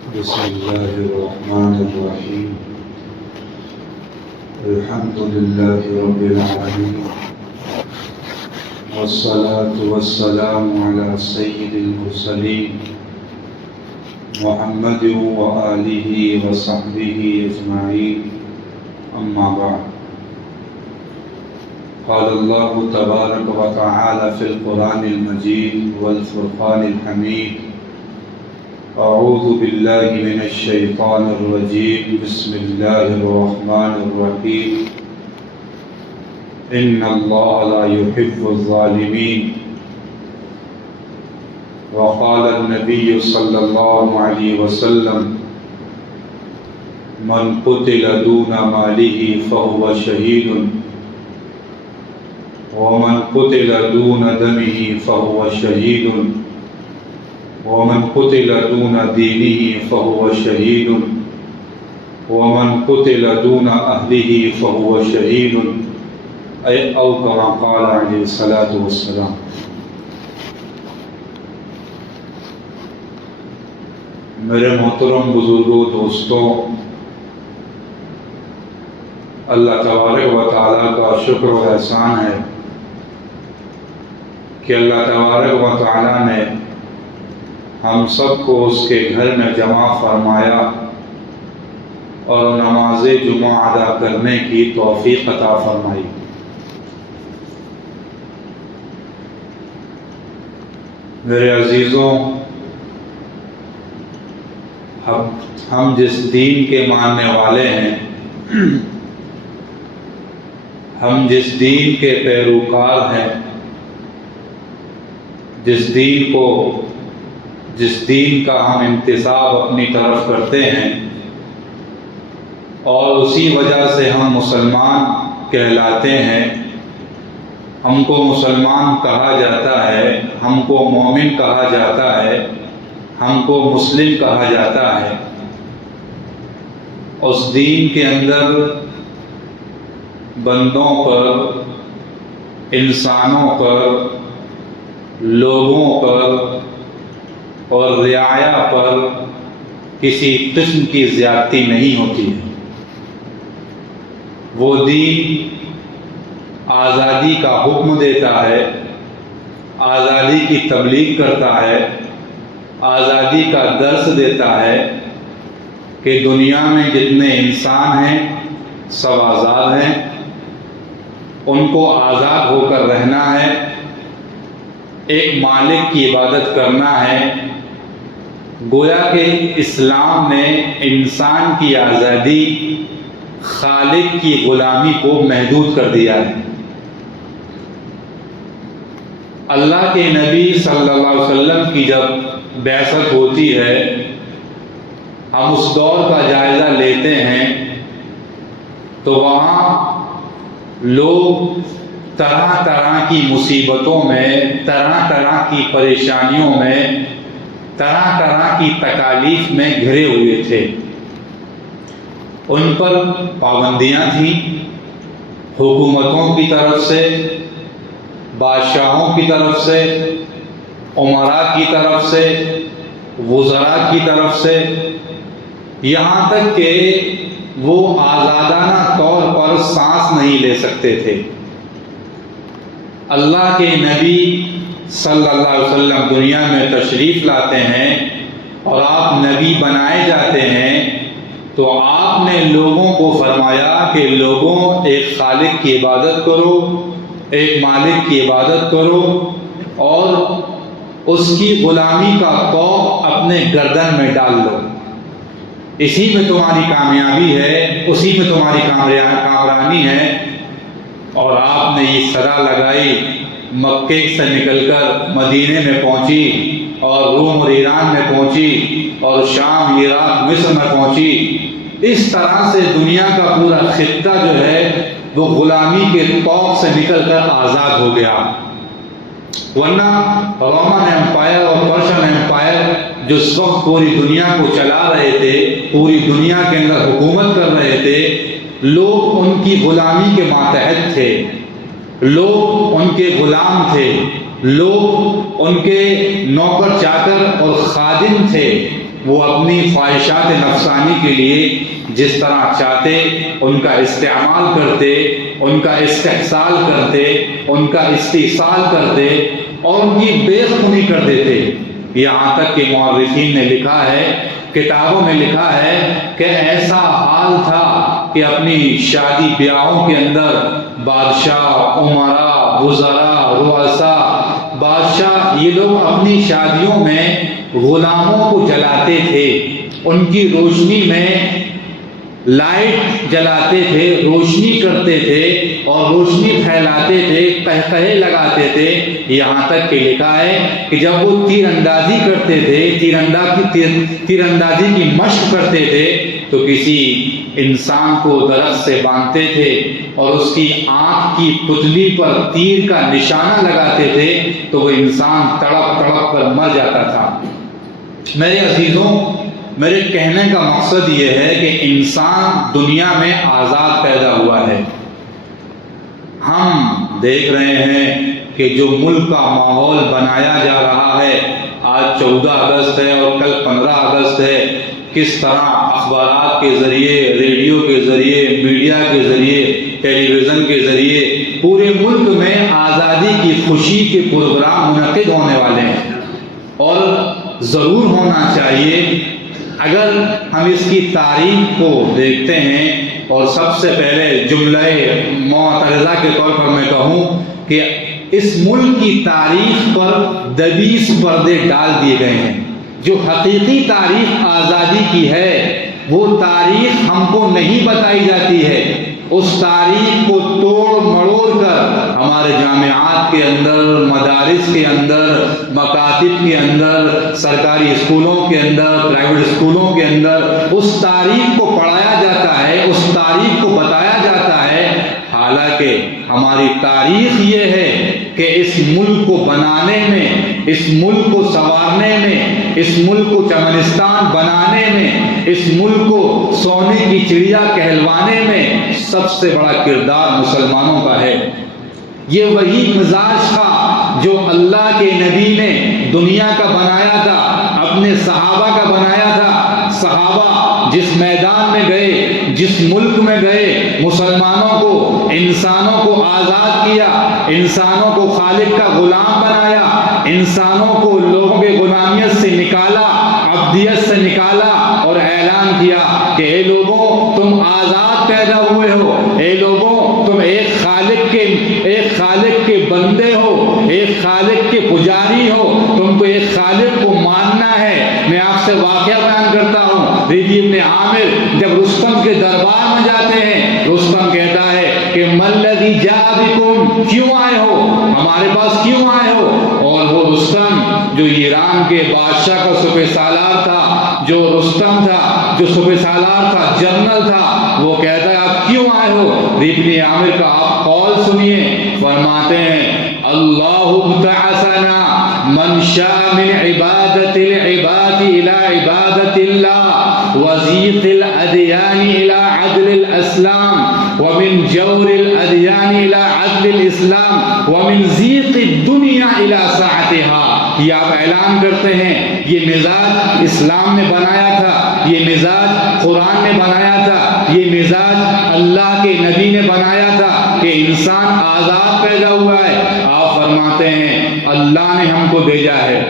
بسم الله الرحمن الرحيم. الحمد لله رب العالمين، والصلاة والسلام على سيد المرسلين محمد وآله وصحبه أجمعين. أما بعد، قال الله تبارك وتعالى في القرآن المجيد والفرقان الحميد: أعوذ بالله من الشيطان الرجيم. بسم الله الرحمن الرحيم. إن الله لا يحب الظالمين. وقال النبي صلى الله عليه وسلم: من قتل دون ماله فهو شهيد، ومن قتل دون دمه فهو شهيد، ومن قتل دون دينه فهو شهيد، ومن قتل دون أهله فهو شهيد، أو كما قال عليه الصلاة والسلام. میرے محترم بزرگوں، دوستوں، اللہ تبارک و تعالیٰ کا شکر و احسان ہے کہ اللہ تبارک و تعالیٰ نے ہم سب کو اس کے گھر میں جمع فرمایا اور نماز جمعہ ادا کرنے کی توفیق عطا فرمائی۔ میرے عزیزوں، ہم جس دین کے ماننے والے ہیں، ہم جس دین کے پیروکار ہیں، جس دین کا ہم انتساب اپنی طرف کرتے ہیں، اور اسی وجہ سے ہم مسلمان کہلاتے ہیں، ہم کو مسلمان کہا جاتا ہے، ہم کو مومن کہا جاتا ہے، ہم کو مسلم کہا جاتا ہے۔ اس دین کے اندر بندوں پر، انسانوں پر، لوگوں پر اور رعایا پر کسی قسم کی زیادتی نہیں ہوتی ہے۔ وہ دین آزادی کا حکم دیتا ہے، آزادی کی تبلیغ کرتا ہے، آزادی کا درس دیتا ہے کہ دنیا میں جتنے انسان ہیں سب آزاد ہیں، ان کو آزاد ہو کر رہنا ہے، ایک مالک کی عبادت کرنا ہے۔ گویا کہ اسلام نے انسان کی آزادی خالق کی غلامی کو محدود کر دیا ہے۔ اللہ کے نبی صلی اللہ علیہ وسلم کی جب بعثت ہوتی ہے، ہم اس دور کا جائزہ لیتے ہیں تو وہاں لوگ طرح طرح کی مصیبتوں میں، طرح طرح کی پریشانیوں میں، طرح طرح کی تکالیف میں گھرے ہوئے تھے۔ ان پر پابندیاں تھیں، حکومتوں کی طرف سے، بادشاہوں کی طرف سے، امراء کی طرف سے، وزراء کی طرف سے، یہاں تک کہ وہ آزادانہ طور پر سانس نہیں لے سکتے تھے۔ اللہ کے نبی صلی اللہ علیہ وسلم دنیا میں تشریف لاتے ہیں اور آپ نبی بنائے جاتے ہیں، تو آپ نے لوگوں کو فرمایا کہ لوگوں، ایک خالق کی عبادت کرو، ایک مالک کی عبادت کرو، اور اس کی غلامی کا طوق اپنے گردن میں ڈال لو۔ اسی میں تمہاری کامیابی ہے، اسی میں تمہاری کامرانی ہے۔ اور آپ نے یہ صدا لگائی، مکے سے نکل کر مدینے میں پہنچی، اور روم اور ایران میں پہنچی، اور شام، عراق، مصر میں پہنچی۔ اس طرح سے دنیا کا پورا خطہ جو ہے وہ غلامی کے طوق سے نکل کر آزاد ہو گیا۔ ورنہ رومن ایمپائر اور پرشین ایمپائر جو اس وقت پوری دنیا کو چلا رہے تھے، پوری دنیا کے اندر حکومت کر رہے تھے، لوگ ان کی غلامی کے ماتحت تھے، لوگ ان کے غلام تھے، لوگ ان کے نوکر چاکر اور خادم تھے، وہ اپنی خواہشات نفسانی کے لیے جس طرح چاہتے ان کا استعمال کرتے، ان کا استحصال کرتے، ان کا استحصال کرتے اور ان کی بے خونی کر دیتے۔ یہاں تک کہ مورخین نے لکھا ہے، کتابوں میں لکھا ہے کہ ایسا حال تھا کہ اپنی شادی بیاہوں کے اندر بادشاہ، امراء، وزراء، رؤساء، بادشاہ، یہ لوگ اپنی شادیوں میں غلاموں کو جلاتے تھے، ان کی روشنی میں لائٹ جلاتے تھے، روشنی کرتے تھے اور روشنی پھیلاتے تھے، قہقہے لگاتے تھے۔ یہاں تک کہ لکھا ہے کہ جب وہ تیر اندازی کرتے تھے، تیر اندازی کی مشق کرتے تھے تو کسی انسان کو درخت سے باندھتے تھے اور اس کی آنکھ کی پتلی پر تیر کا نشانہ لگاتے تھے تو وہ انسان تڑپ تڑپ کر مر جاتا تھا۔ میرے عزیزوں، میرے کہنے کا مقصد یہ ہے کہ انسان دنیا میں آزاد پیدا ہوا ہے۔ ہم دیکھ رہے ہیں کہ جو ملک کا ماحول بنایا جا رہا ہے، آج 14 اگست ہے اور کل 15 اگست ہے، کس طرح اخبارات کے ذریعے، ریڈیو کے ذریعے، میڈیا کے ذریعے، ٹیلی ویژن کے ذریعے پورے ملک میں آزادی کی خوشی کے پروگرام منعقد ہونے والے ہیں، اور ضرور ہونا چاہیے۔ اگر ہم اس کی تاریخ کو دیکھتے ہیں، اور سب سے پہلے جملہ معترضہ کے طور پر میں کہوں کہ اس ملک کی تاریخ پر 22 پردے ڈال دیے گئے ہیں۔ جو حقیقی تاریخ آزادی کی ہے وہ تاریخ ہم کو نہیں بتائی جاتی ہے، اس تاریخ کو توڑ مڑوڑ کر ہمارے جامعات کے اندر، مدارس کے اندر، مکاتب کے اندر، سرکاری اسکولوں کے اندر، پرائیویٹ اسکولوں کے اندر اس تاریخ کو پڑھایا جاتا ہے، اس تاریخ کو بتایا جاتا ہے۔ حالانکہ ہماری تاریخ یہ ہے کہ اس ملک کو بنانے میں، اس ملک کو سنوارنے میں، اس ملک کو چمنستان بنانے میں، اس ملک کو سونے کی چڑیا کہلوانے میں سب سے بڑا کردار مسلمانوں کا ہے۔ یہ وہی مزاج تھا جو اللہ کے نبی نے دنیا کا بنایا تھا، اپنے صحابہ کا بنایا تھا۔ صحابہ جس میدان میں گئے، جس ملک میں گئے، مسلمانوں کو، انسانوں کو آزاد کیا، انسانوں کو خالق کا غلام بنایا، انسانوں کو لوگوں کے غلامیت سے نکالا، عبدیت سے نکالا اور اعلان کیا کہ اے لوگوں تم آزاد پیدا ہوئے ہو، اے لوگوں تم ایک خالق کے بندے ہو، ایک خالق کے پجاری ہو، تم کو ایک خالق کو ماننا ہے۔ میں آپ سے واقعہ بیان کرتا ہوں، ربیع بن عامر جب رستم کے دربار میں جاتے ہیں، رستم کہتا ہے کہ مَلَّذِي جَاءَ بِكُمْ، کیوں آئے ہو، ہمارے پاس کیوں آئے ہو؟ اور وہ رستم جو ایران کے بادشاہ کا سپہ سالار تھا، جو رستم تھا، جو سپہ سالار تھا، جنرل تھا، وہ کہتا ہے آپ کیوں آئے ہو؟ ربیع بن عامر کا آپ قول سنیے، فرماتے ہیں اللہ ابتعثنا من شاء من عبادت العباد الى عبادت اللہ وزیق الادیان الى عدل الاسلام ومن جور الادیان الى عدل الاسلام ومن زیق الدنیا الى ساعتها۔ یہ آپ اعلان کرتے ہیں یہ مزاج اسلام نے بنایا تھا، یہ مزاج قرآن نے بنایا تھا، یہ مزاج اللہ کے نبی نے بنایا تھا کہ انسان آزاد پیدا ہوا ہے۔ آپ فرماتے ہیں اللہ نے ہم کو بھیجا ہے،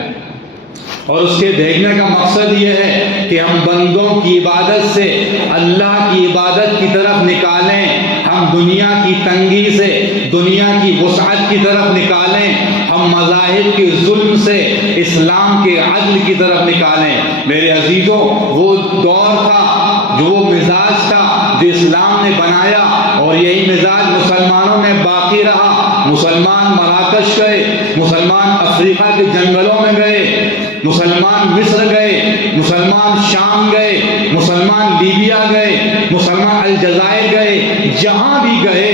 اور اس کے بھیجنے کا مقصد یہ ہے کہ ہم بندوں کی عبادت سے اللہ کی عبادت کی طرف نکالیں، ہم دنیا کی تنگی سے دنیا کی وسعت کی طرف نکالیں، ہم مذاہب کے ظلم سے اسلام کے عدل کی طرف نکالیں۔ میرے عزیزوں، وہ دور تھا، جو وہ مزاج تھا جو اسلام نے بنایا، اور یہی مزاج مسلمانوں میں باقی رہا۔ مسلمان مراکش گئے، مسلمان افریقہ کے جنگلوں میں گئے، مسلمان مصر گئے، مسلمان شام گئے، مسلمان لیبیا گئے، مسلمان الجزائر گئے، جہاں بھی گئے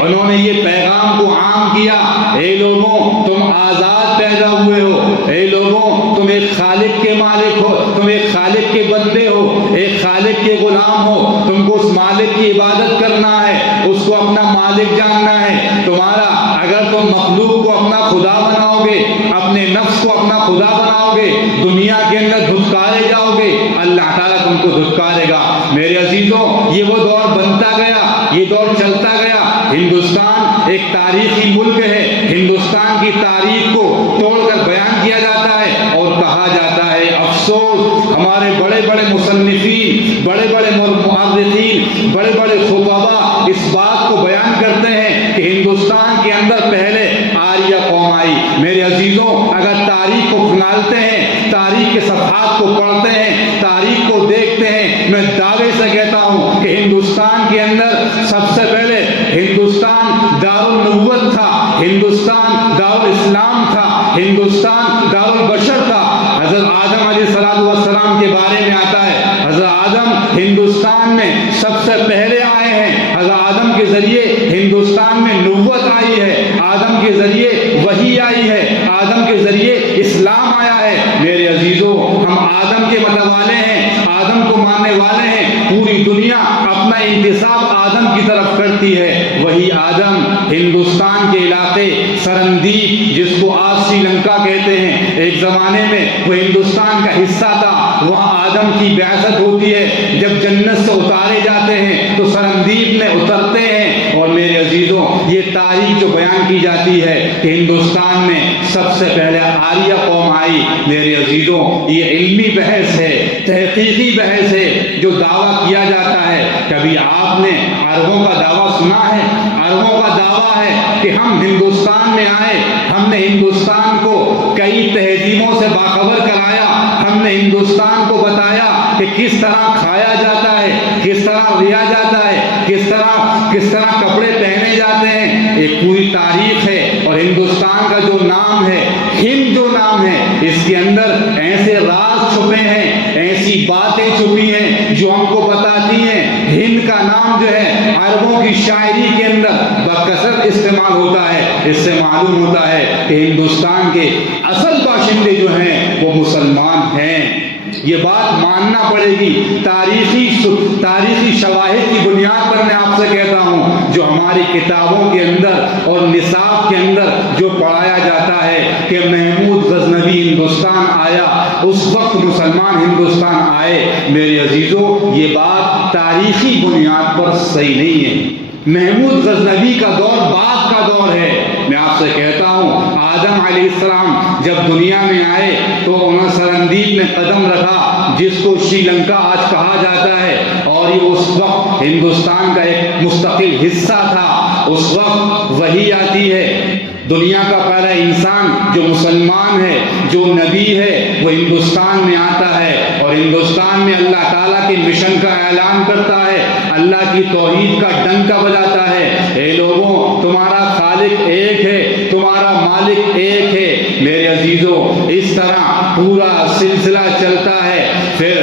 انہوں نے یہ پیغام کو عام کیا، اے لوگوں تم آزاد پیدا ہوئے ہو، اے لوگوں تم ایک خالق کے مالک ہو، تم ایک خالق کے بندے ہو، ایک خالق کے غلام ہو، تم کو اس مالک کی عبادت کرنا ہے، اس کو اپنا مالک جاننا ہے، تمہارا اگر تم مخلوق کو اپنا خدا بناؤ گے، اپنے نفس کو اپنا خدا بناؤ گے، دنیا کے اندر دھتکارے جاؤ گے، اللہ تعالیٰ تم کو دھتکارے گا۔ میرے عزیزوں، یہ وہ دور بنتا گیا، یہ دور چلتا گیا۔ ہندوستان ایک تاریخی ملک ہے، ہندوستان کی تاریخ کو توڑ کر بیان کیا جاتا ہے اور کہا جاتا ہے افسوس ہمارے بڑے بڑے مصنفین، بڑے بڑے مؤرخین، بڑے بڑے خطباء اس بات کو بیان کرتے ہیں کہ ہندوستان کے اندر پہلے آریہ قوم آئی۔ میرے عزیزوں، اگر تاریخ کو کھنگالتے ہیں، تاریخ کے صفحات کو پڑھتے ہیں، تاریخ کو دیکھتے ہیں، میں دعوے سے کہتا ہوں کہ ہندوستان کے اندر سب سے پہلے ہندوستان دارالنبوت تھا، ہندوستان دارالاسلام تھا، ہندوستان دارالبشر تھا۔ حضرت آدم علیہ السلام کے بارے میں آتا ہے، حضرت آدم ہندوستان میں سب سے پہلے آئے ہیں، حضرت آدم کے ذریعے ہندوستان میں نبوت آئی ہے، آدم کے ذریعے وحی آئی ہے، آدم کے ذریعے اسلام آیا ہے۔ میرے عزیزوں، ہم آدم کے مطلب والے ہیں، آدم کو ماننے والے ہیں۔ پوری دنیا اپنا انتساب آدم کی طرف کرتی ہے۔ وہی آدم ہندوستان کے علاقے سرندیپ، جس کو آج سری لنکا کہتے ہیں، ایک زمانے میں وہ ہندوستان کا حصہ تھا، وہاں آدم کی بعثت ہوتی ہے۔ جب جنت سے اتارے جاتے ہیں تو سرندیپ میں اترتے ہیں۔ اور میرے عزیزوں، یہ تاریخ جو بیان کی جاتی ہے کہ ہندوستان میں سب سے پہلے آریہ قوم آئی، میرے عزیزوں، یہ علمی بحث ہے، تحقیقی بحث ہے جو دعویٰ کیا جاتا ہے۔ کبھی آپ نے عربوں کا دعویٰ سنا ہے؟ عربوں کا دعویٰ ہے کہ ہم ہندوستان میں آئے، ہم نے ہندوستان کو کئی تہذیبوں سے باخبر کرایا، ہم نے ہندوستان کو بتایا کہ کس طرح کھایا جاتا ہے، کس طرح رہا جاتا ہے، کس طرح کپڑے پہنے جاتے ہیں۔ ایک پوری تاریخ ہے۔ اور ہندوستان کا جو نام ہے، ہند جو نام ہے، اس کے اندر ایسے راز چھپے ہیں، ایسی باتیں چھپی ہیں جو ہم کو بتاتی ہیں۔ ہند کا نام جو ہے عربوں کی شاعری کے اندر بکثرت استعمال ہوتا ہے۔ اس سے معلوم ہوتا ہے کہ ہندوستان کے اصل باشندے جو ہیں وہ مسلمان ہیں۔ یہ بات ماننا پڑے گی۔ تاریخی شواہد کی بنیاد پر میں آپ سے کہتا ہوں، جو ہماری کتابوں کے اندر اور نصاب کے اندر جو پڑھایا جاتا ہے کہ محمود غزنوی ہندوستان آیا، اس وقت مسلمان ہندوستان آئے، میرے عزیزوں، یہ بات تاریخی بنیاد پر صحیح نہیں ہے۔ محمود غزنوی کا دور بعد کا دور ہے۔ میں آپ سے کہتا ہوں، آدم علیہ السلام جب دنیا میں آئے تو انہوں نے سرندیپ میں قدم رکھا، جس کو شری لنکا آج کہا جاتا ہے، اور یہ اس وقت ہندوستان کا ایک مستقل حصہ تھا۔ اس وقت وحی آتی ہے، دنیا کا پہلا انسان جو مسلمان ہے، جو نبی ہے، وہ ہندوستان میں آتا ہے، اور ہندوستان میں اللہ تعالیٰ کے مشن کا اعلان کرتا ہے، اللہ کی توحید کا ڈنکا بجاتا ہے۔ اے لوگوں، تمہارا خالق ایک ہے، تمہارا مالک ایک ہے۔ میرے عزیزوں، اس طرح پورا سلسلہ چلتا ہے۔ پھر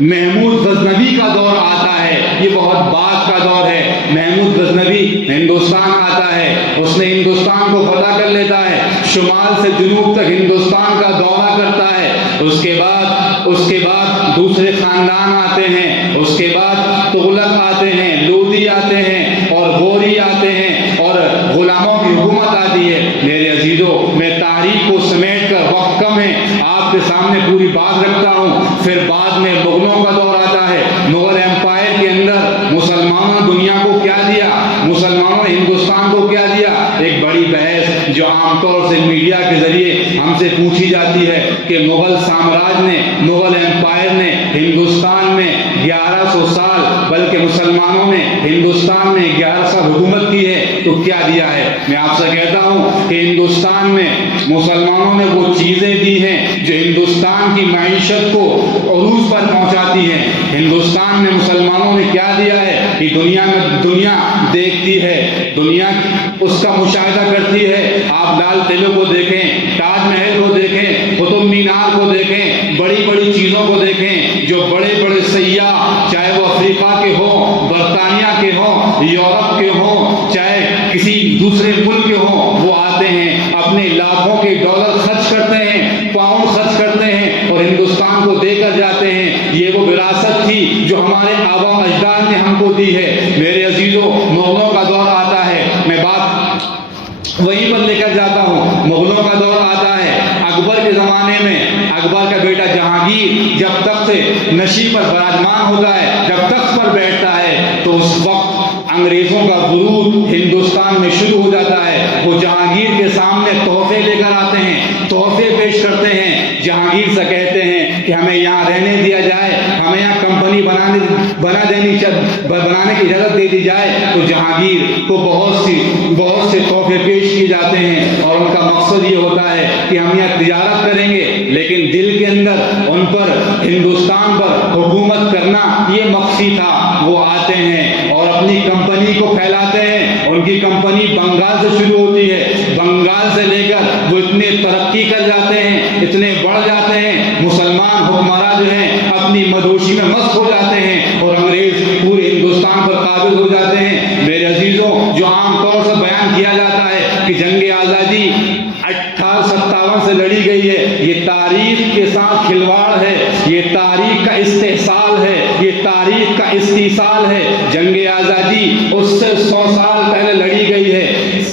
محمود غزنوی کا دور آتا ہے، یہ بہت بعد کا دور ہے۔ محمود غزنوی ہندوستان آتا ہے، اس نے ہندوستان کو فتح کر لیتا ہے، شمال سے جنوب تک ہندوستان کا دورہ کرتا ہے۔ اس کے بعد دوسرے خاندان آتے ہیں، اس کے بعد تغلق آتے ہیں، لودھی آتے ہیں، اور غوری آتے ہیں، اور غلاموں کی حکومت آتی ہے۔ میرے عزیزوں، میں تاریخ کو سمیٹ کر، وقت کم ہے، آپ کے سامنے پوری بات رکھتا ہوں۔ پھر بعد میں مغلوں کا دور آتا ہے۔ مغل ایمپائر کے اندر مسلمانوں نے دنیا کو کیا دیا، مسلمانوں نے ہندوستان کو کیا دیا، ایک بڑی بحث جو عام طور سے میڈیا کے ذریعے ہم سے پوچھی جاتی ہے کہ مغل سامراج نے، مغل ایمپائر نے ہندوستان میں 1100 سال، بلکہ مسلمانوں نے ہندوستان میں 11 سال حکومت کی ہے، تو کیا دیا ہے؟ میں آپ سے کہتا ہوں کہ ہندوستان میں مسلمانوں نے وہ چیزیں دی ہیں جو ہندوستان کی معیشت کو عروج پر پہنچاتی ہیں۔ ہندوستان میں مسلمانوں نے کیا دیا ہے کہ دنیا دیکھتی ہے، دنیا اس کا مشاہدہ کرتی ہے۔ آپ لال قلعے کو دیکھیں، تاج محل کو دیکھیں، قطب مینار کو دیکھیں، بڑی بڑی چیزوں کو دیکھیں، جو بڑے بڑے سیاح، چاہے وہ افریقہ کے ہوں، برطانیہ کے ہوں، یورپ کے ہوں، چاہے کسی دوسرے ملک کے ہوں، وہ آتے ہیں، اپنے لاکھوں کے ڈالر خرچ کرتے ہیں، پاؤنڈ خرچ کرتے ہیں، اور ہندوستان کو دے کر جاتے ہیں۔ یہ وہ وراثت تھی جو ہمارے آبا اجداد نے ہم کو دی ہے۔ میرے عزیزوں، مغلوں کا دور آتا ہے۔ میں بات وہیں پر لے کر جاتا ہوں۔ مغلوں کا دور آتا ہے، اکبر کے زمانے میں اکبر کا بیٹا جہانگیر جب تخت نشی پر براجمان ہوتا ہے، جب تخت پر بیٹھتا ہے، تو اس وقت انگریزوں کا غرور ہندوستان میں شروع ہو جاتا ہے۔ وہ جہانگیر کے سامنے تحفے لے کر آتے ہیں، تحفے پیش کرتے ہیں، جہانگیر سے کہتے ہیں کہ ہمیں یہاں رہنے دیا جائے، ہمیں یہاں کمپنی بنانے کی اجازت دے دی جائے۔ تو جہانگیر کو بہت سے تحفے پیش کیے جاتے ہیں، اور ان کا مقصد یہ ہوتا ہے کہ ہم یہاں تجارت کریں گے، لیکن دل کے اندر ان پر، ہندوستان پر حکومت کرنا یہ مقصد تھا۔ وہ آتے ہیں اور اپنی کمپنی کو پھیلاتے ہیں۔ ان کی کمپنی بنگال سے شروع ہوتی ہے، بنگال سے لے کر وہ اتنے ترقی کر جاتے ہیں، اتنے بڑھ جاتے ہیں، مسلمان حکمراں جو ہیں اپنی مدہوشی میں مست ہو جاتے ہیں، اور انگریز پورے ہندوستان پر قابض ہو جاتے ہیں۔ میرے عزیزوں، جو عام طور سے بیان کیا جاتا ہے کہ جنگ آزادی 1857 سے لڑی گئی ہے، یہ تاریخ کے ساتھ کھلواڑ ہے، یہ تاریخ کا استحصال ہے، یہ تاریخ کا استحصال ہے۔ جنگ آزادی اس سے 100 سال پہلے لڑی گئی ہے۔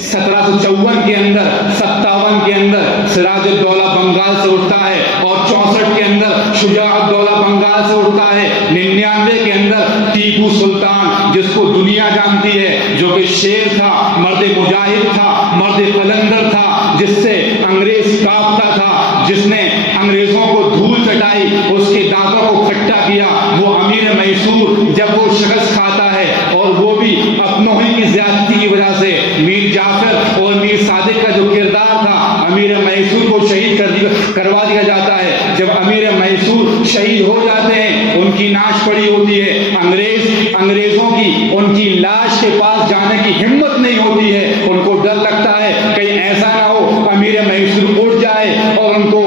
1754 کے اندر، 57 کے اندر سراج الدولہ بنگال سے اٹھتا ہے، اور 64 کے اندر شجاع الدولہ بنگال سے اٹھتا ہے۔ 99 کے اندر ٹیپو سلطان، جس کو دنیا جانتی ہے، جو کہ شیر تھا، مرد مجاہد تھا، مرد قلندر تھا، جس سے انگریز کانپتا تھا، جس نے انگریزوں کو دھول چٹائی، اس کے دانتوں کو کھٹا کیا، وہ امیر میسور جب وہ شکست کھاتا ہے، اور وہ بھی اپنوں ہی کی زیادتی کی وجہ سے، میر جعفر اور میر صادق کا جو کردار تھا، امیر میسور کو شہید کروا دیا جاتا ہے۔ جب امیر میسور شہید ہو جاتے ہیں، ان کی نعش پڑی ہوتی ہے، انگریزوں کی ان کی لاش کے پاس جانے کی ہمت نہیں ہوتی ہے۔ ان کو ڈر لگتا ہے کہیں ایسا نہ ہو امیر میسور اٹھ جائے اور ان کو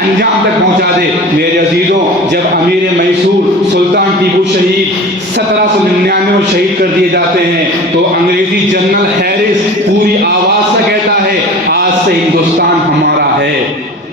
انجام تک پہنچا دے۔ میرے عزیزوں، جب امیر میسور سلطان ٹیپو شہید 1799 میں شہید کر دیے جاتے ہیں، تو انگریزی جنرل ہیرس پوری آواز سے کہتا ہے، آج سے ہندوستان ہمارا ہے۔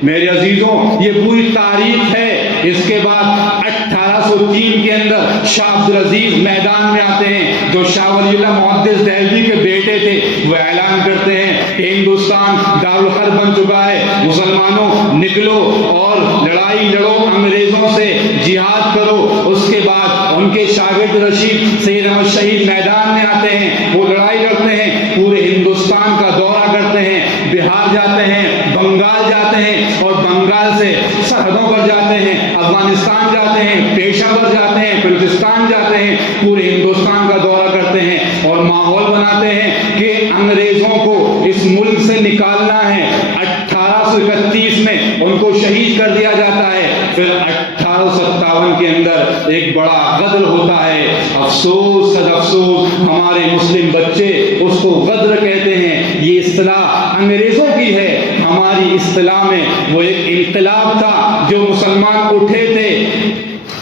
میرے عزیزوں، یہ پوری تاریخ ہے۔ اس کے بعد 1803 کے اندر شاہ عبدالعزیز میدان میں آتے ہیں، جو شاہ ولی اللہ محدث دہلوی کے بیٹے تھے۔ وہ اعلان کرتے ہیں کہ ہندوستان دارالحرب بن چکا ہے، مسلمانوں نکلو اور لڑائی لڑو، انگریزوں سے جہاد کرو۔ اس کے بعد ان کے شاگرد رشید سید احمد شہید میدان میں آتے ہیں، وہ لڑائی لڑتے ہیں، پورے ہندوستان کا دورہ کرتے ہیں، بہار جاتے ہیں، بنگال جاتے ہیں، اور بنگال سے سرحدوں پر جاتے ہیں، افغانستان جاتے ہیں، پیشاور جاتے ہیں، بلوچستان جاتے ہیں، پورے ہندوستان کا دورہ کرتے ہیں، اور ماحول بناتے ہیں کہ انگریزوں کو اس ملک سے نکالنا ہے۔ 1831 میں ان کو شہید کر دیا جاتا ہے۔ پھر 1857 کے اندر ایک بڑا غدر ہوتا ہے۔ افسوس صد افسوس، ہمارے مسلم بچے اس کو غدر کہتے ہیں۔ یہ اصطلاح انگریزوں کی ہے، ہماری اصطلاح میں وہ ایک انقلاب تھا جو مسلمان اٹھے تھے،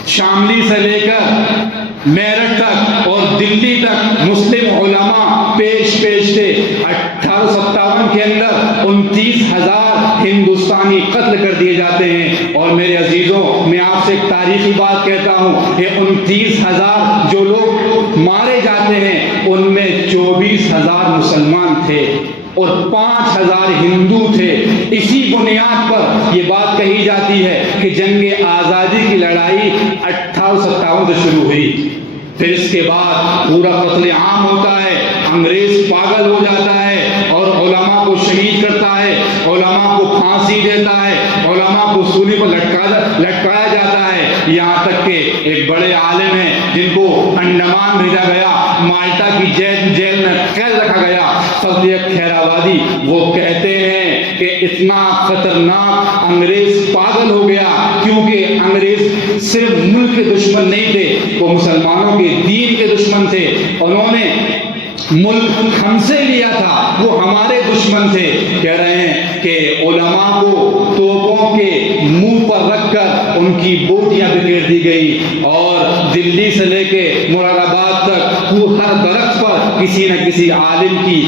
شاملی سے لے کر میرٹھ تک اور دلی تک مسلم علماء پیش تھے۔ 1857 کے اندر 29,000 ہندوستانی قتل کر دیے جاتے ہیں۔ اور میرے عزیزوں، میں آپ سے ایک تاریخی بات کہتا ہوں کہ 29,000 جو لوگ مارے جاتے ہیں، ان میں 24,000 مسلمان تھے اور 5,000 ہندو تھے۔ اسی بنیاد پر یہ بات کہی جاتی ہے کہ جنگ آزادی کی لڑائی 1857 سے شروع ہوئی۔ پھر اس کے بعد پورا قتل عام ہوتا ہے، انگریز پاگل ہو جاتا ہے اور علماء کو شہید کرتا ہے، علماء کو پھانسی دیتا ہے، علماء کو سولی پر لٹکایا جاتا ہے۔ یہاں تک کہ ایک بڑے عالم ہیں جن کو انڈمان بھیجا گیا، مالٹا کی جیل میں قید رکھا گیا، فضل خیرآبادی، وہ کہتے ہیں کہ اتنا خطرناک انگریز پاگل ہو گیا، کیونکہ انگریز صرف ملک کے دشمن نہیں تھے، وہ مسلمانوں کے دین کے دشمن تھے۔ انہوں نے ملک ہم سے لیا تھا، وہ ہمارے دشمن تھے۔ کہہ رہے ہیں کہ علماء کو توپوں کے منہ پر رکھ کر ان کی بوٹیاں بکھیر دی گئی، اور دلی سے لے کے مراد آباد تک ہر درخت پر کسی نہ کسی عالم کی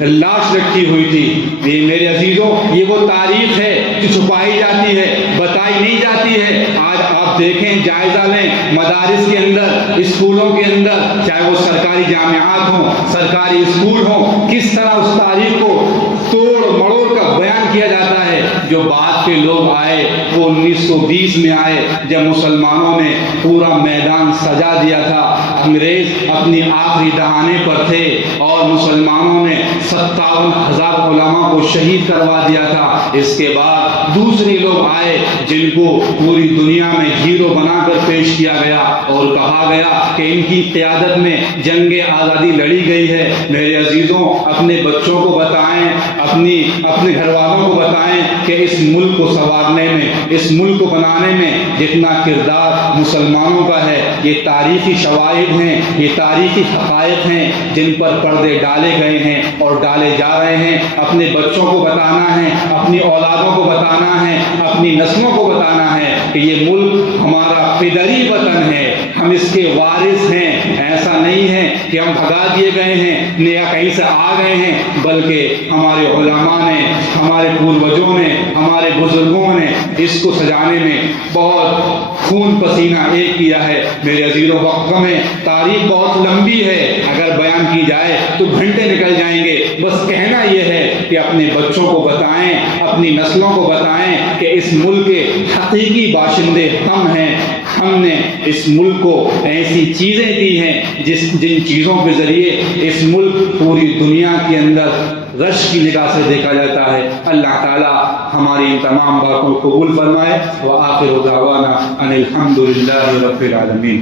لاش رکھی ہوئی تھی۔ یہ میرے عزیزوں، یہ وہ تاریخ ہے جو چھپائی جاتی ہے، بتائی نہیں جاتی ہے۔ آج آپ آپ دیکھیں، جائزہ لیں، مدارس کے اندر، اسکولوں کے اندر، چاہے وہ سرکاری جامعات ہوں، سرکاری اسکول ہوں، کس طرح اس تاریخ کو توڑ مڑوڑ کا بیان کیا جاتا ہے۔ جو بعد کے لوگ آئے وہ 1920 میں آئے، جب مسلمانوں نے پورا میدان سجا دیا تھا، انگریز اپنی آخری دہانے پر تھے اور مسلمانوں نے 57,000 علماء کو شہید کروا دیا تھا۔ اس کے بعد دوسرے لوگ آئے جن کو پوری دنیا میں ہیرو بنا کر پیش کیا گیا اور کہا گیا کہ ان کی قیادت میں جنگ آزادی لڑی گئی ہے۔ میرے عزیزوں، اپنے بچوں کو بتائیں، اپنے گھر والوں کو بتائیں کہ اس ملک کو سنوارنے میں، اس ملک کو بنانے میں جتنا کردار مسلمانوں کا ہے، یہ تاریخی شواہد ہیں، یہ تاریخی حقائق ہیں جن پر پردے ڈالے گئے ہیں اور ڈالے جا رہے ہیں۔ اپنے بچوں کو بتانا ہے، اپنی اولادوں کو بتانا ہے، اپنی نسلوں کو بتانا ہے کہ یہ ملک ہمارا پدری وطن ہے، ہم اس کے وارث ہیں۔ ایسا نہیں ہے کہ ہم بھگا دیے گئے ہیں یا کہیں سے آ گئے ہیں، بلکہ ہمارے علماء نے، ہمارے پوروجوں نے، ہمارے بزرگوں نے اس کو سجانے میں بہت خون پسینہ ایک کیا ہے۔ میرے عزیزوں، وقت میں تاریخ بہت لمبی ہے، اگر بیان کی جائے تو گھنٹے نکل جائیں گے۔ بس کہنا یہ ہے کہ اپنے بچوں کو بتائیں، اپنی نسلوں کو بتائیں کہ اس ملک کے حقیقی باشندے ہم ہیں۔ ہم نے اس ملک کو ایسی چیزیں دی ہیں جن چیزوں کے ذریعے اس ملک پوری دنیا کے اندر رش کی نگاہ سے دیکھا جاتا ہے۔ اللہ تعالی ہماری ان تمام باتوں کو قبول فرمائے۔ وآخر دعوانا ان الحمد للہ رب العالمین۔